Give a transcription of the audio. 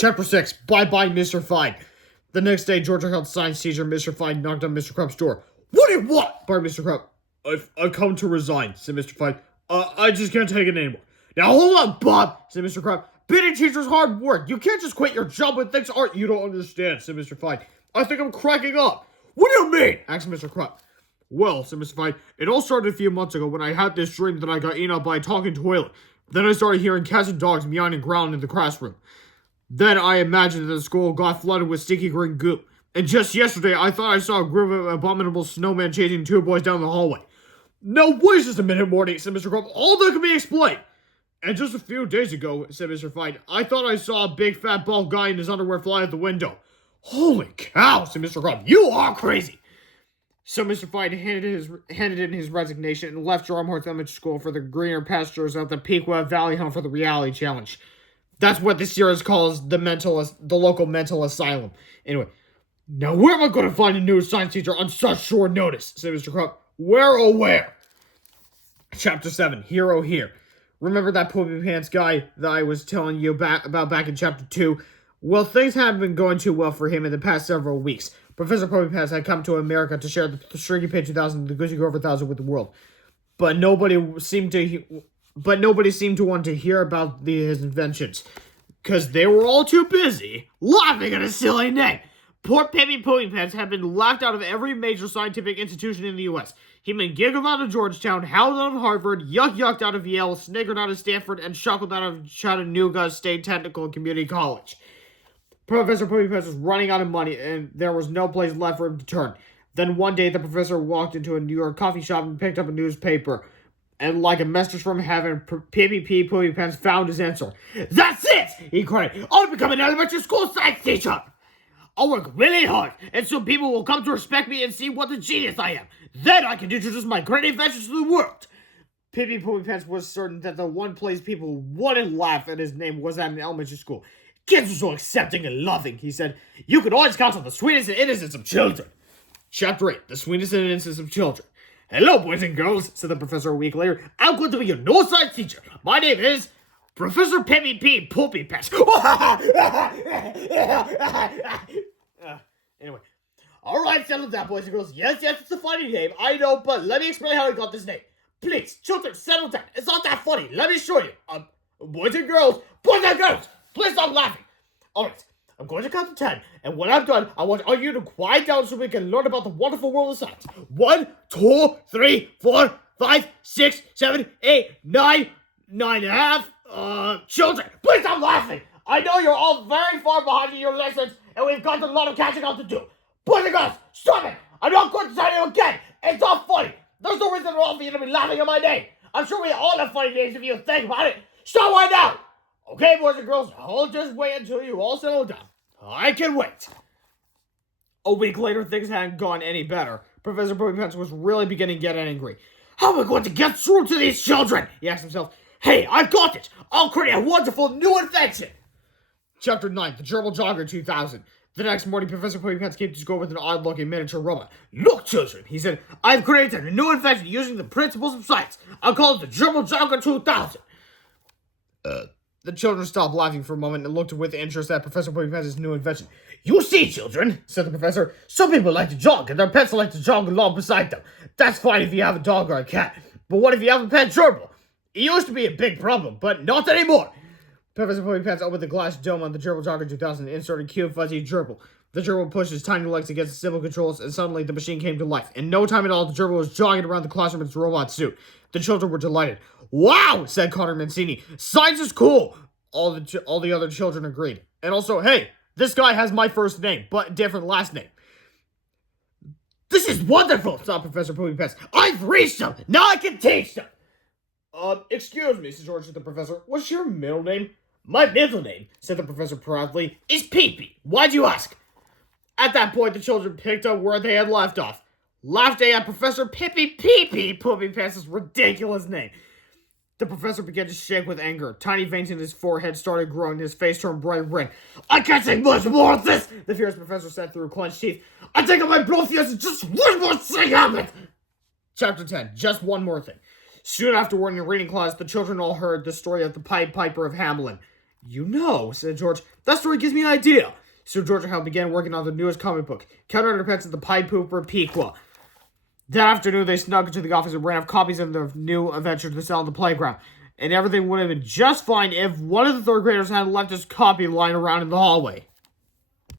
Chapter 6, Bye-bye, Mr. Fine. The next day, Georgia held science teacher Mr. Fine knocked on Mr. Crump's door. What do you want? Barked Mr. Crump. I've come to resign, said Mr. Fine. I just can't take it anymore. Now hold on, Bob, said Mr. Crump. Being a teacher's hard work. You can't just quit your job when things aren't. You don't understand, said Mr. Fine. I think I'm cracking up. What do you mean? Asked Mr. Crump. Well, said Mr. Fine, it all started a few months ago when I had this dream that I got eaten up by a talking toilet. Then I started hearing cats and dogs meowing and growling in the classroom. Then I imagined that the school got flooded with sticky green goo. And just yesterday, I thought I saw a group of abominable snowmen chasing two boys down the hallway. Now, wait just a minute, Morty, said Mr. Crump. All that can be explained. And just a few days ago, said Mr. Fine, I thought I saw a big fat bald guy in his underwear fly out the window. Holy cow, said Mr. Crump. You are crazy. So Mr. Fine handed in his resignation and left Drumhorse Elementary School for the greener pastures of the Pequot Valley home for the reality challenge. That's what this series calls the local mental asylum. Anyway, now where am I going to find a new science teacher on such short notice, said Mr. Crump. Where oh where? Chapter 7, Hero Here. Remember that poopy pants guy that I was telling you about back in Chapter 2? Well, things haven't been going too well for him in the past several weeks. Professor Poopy Pants had come to America to share the Shrinky Pig 2000 and the Goosey Grover 1000 with the world. But nobody seemed to want to hear about his inventions. Because they were all too busy laughing at a silly name. Poor Pippi Poopy Pants had been laughed out of every major scientific institution in the U.S. He'd been giggled out of Georgetown, howled out of Harvard, yucked out of Yale, sniggered out of Stanford, and chuckled out of Chattanooga State Technical and Community College. Professor Poopy Pants was running out of money, and there was no place left for him to turn. Then one day, the professor walked into a New York coffee shop and picked up a newspaper. And like a message from heaven, Pippi Poopy Pants found his answer. That's it! He cried. I'll become an elementary school science teacher! I'll work really hard, and soon people will come to respect me and see what a genius I am. Then I can introduce my great inventions to the world. Pippi Poopy Pants was certain that the one place people wouldn't laugh at his name was at an elementary school. Kids are so accepting and loving, he said. You can always count on the sweetness and innocence of children. Chapter 8, The Sweetness and Innocence of Children. Hello, boys and girls, said the professor a week later. I'm going to be your new science teacher. My name is Professor Pippi P. Poopy Pants. Anyway. Alright, settle down, boys and girls. Yes, it's a funny name. I know, but let me explain how I got this name. Please, children, settle down. It's not that funny. Let me show you. Boys and girls, please stop laughing. Alright, I'm going to count to 10, and when I'm done, I want all you to quiet down so we can learn about the wonderful world of science. 1, 2, 3, 4, 5, 6, 7, 8, 9, 9.5. Children, please stop laughing. I know you're all very far behind in your lessons, and we've got a lot of catching up to do. Boys and girls, stop it. I'm not going to tell you again. It's not funny. There's no reason at all for you to be laughing at my name. I'm sure we all have funny names if you think about it. Stop right now. Okay, boys and girls, I'll just wait until you all settle down. I can wait. A week later, things hadn't gone any better. Professor Poopy Pants was really beginning to get angry. How am I going to get through to these children? He asked himself. Hey, I've got it. I'll create a wonderful new invention. Chapter 9, The Gerbil Jogger 2000. The next morning, Professor Poopy Pants came to school with an odd-looking miniature robot. Look, children, he said, I've created a new invention using the principles of science. I'll call it the Gerbil Jogger 2000. The children stopped laughing for a moment and looked with interest at Professor Poopy Pants' new invention. You see, children, said the professor, some people like to jog, and their pets like to jog along beside them. That's fine if you have a dog or a cat. But what if you have a pet gerbil? It used to be a big problem, but not anymore. Professor Poopy Pants opened the glass dome on the Gerbil Jogger 2000 and inserted cute, fuzzy gerbil. The gerbil pushed his tiny legs against the simple controls, and suddenly the machine came to life. In no time at all, the gerbil was jogging around the classroom in its robot suit. The children were delighted. Wow, said Connor Mancini. Science is cool. All the other children agreed. And also, hey, this guy has my first name, but different last name. This is wonderful, thought Professor Poopy Pants. I've reached them. Now I can teach them. Excuse me, said George to the professor. What's your middle name? My middle name, said the professor proudly, is Pee-Pee. Why'd you ask? At that point, the children picked up where they had left off, laughing at Professor Pee-Pee Poopy Pants' ridiculous name. The professor began to shake with anger. Tiny veins in his forehead started growing. His face turned bright red. I can't take much more of this, the fierce professor said through clenched teeth. I think I might blow fuse and just one more thing happens. Chapter 10, Just One More Thing. Soon afterward, in a reading class, the children all heard the story of the Pied Piper of Hamelin. You know, said George. That story gives me an idea. So George and Hal began working on the newest comic book, Counter Underpants and the Pied Pooper Pequa. That afternoon, they snuck into the office and ran off copies of their new adventure to sell on the playground. And everything would have been just fine if one of the third graders had left his copy lying around in the hallway.